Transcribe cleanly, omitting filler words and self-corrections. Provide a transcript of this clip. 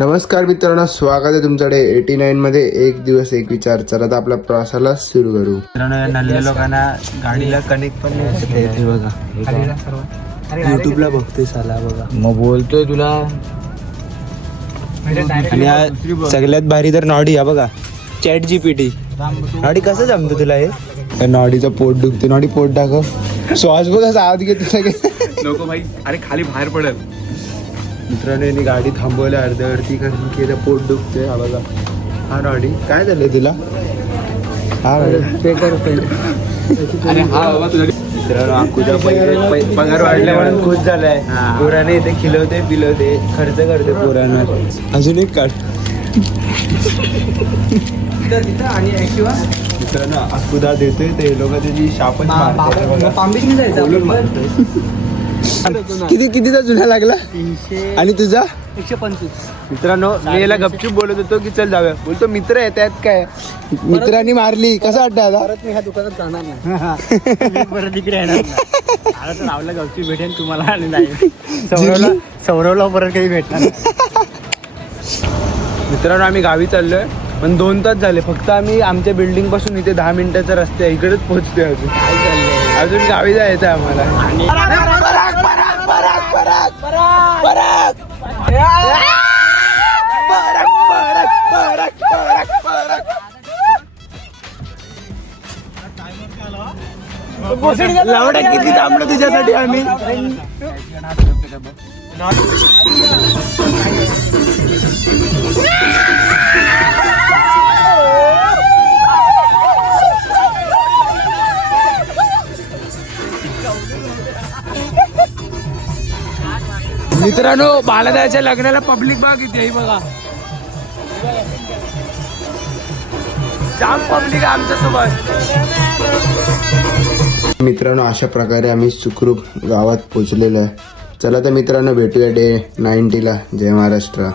नमस्कार मित्रांनो, स्वागत आहे तुमच्याकडे 89 मध्ये एक दिवस एक विचार. चला तर आपल्या प्रवासाला सुरू करू. मित्रांनो, या नल्ले लोकांना गाडीला कनेक्ट पण नाही होत आहे. बघा युट्यूबला बघतोय साला. बघा मग बोलतोय तुला. आणि हा सगळ्यात भारी तर नॉडी. हा बघा चॅट जीपीटी. नॉडी कसं जमतं तुला हे? नॉडीचं पोट दुखते. नॉडी पोट टाकव. श्वास बघ आत घेत नको भाई. अरे खाली बाहेर पडेल. मित्रांनो, यांनी गाडी थांबवली अर्ध्यावरती कारण की याला पोट दुखते. हा बघा. हा नॉडी काय झालंय तुला? हा अरे हा बाबा तुझ्या मित्रांनो, अक्कूचा पगार वाढला म्हणून खुश झालाय. पोराने इथे खिलवते पिलवते खर्च करते पोरांवर. अजून एक काढ. आणि मित्रांनो, अक्कूदा देतोय ते लोक त्याची शापच कितीचा जुना लागला? 300 आणि तुझा? 125. मित्रांनो, मी याला गपचूप बोलत होतो की चल जाऊया. बोलतो मित्र आहे त्यात काय. मित्रांनी मारली. कसं वाटतं आता? परत मी ह्या दुकानात जाणार नाही. परत इकडे येणार नाही. आता तर रावला गावची भेटेन तुम्हाला आणि नाही सौरवला परत काही भेटणार नाही. मित्रांनो, आम्ही गावी चाललोय पण 2 तास झाले. फक्त आम्ही आमच्या बिल्डिंग पासून इथे 10 मिनिटाचा रस्ता आहे. इकडेच पोहोचतोय. अजून काय चाललंय? अजून गावी जायचं आम्हाला. आणि लावड्या किती थांबलो तुझ्यासाठी आम्ही. मित्रांनो, बालादाच्या लग्नाला पब्लिक बघ इथे. बघा जाम पब्लिक आहे आमच्यासोबत. मित्रांनो, अशा प्रकारे आम्ही सुखरूप गावात पोहोचलेलो आहे. चला तर मित्रांनो, भेटूया डे 90 ला. जय महाराष्ट्र.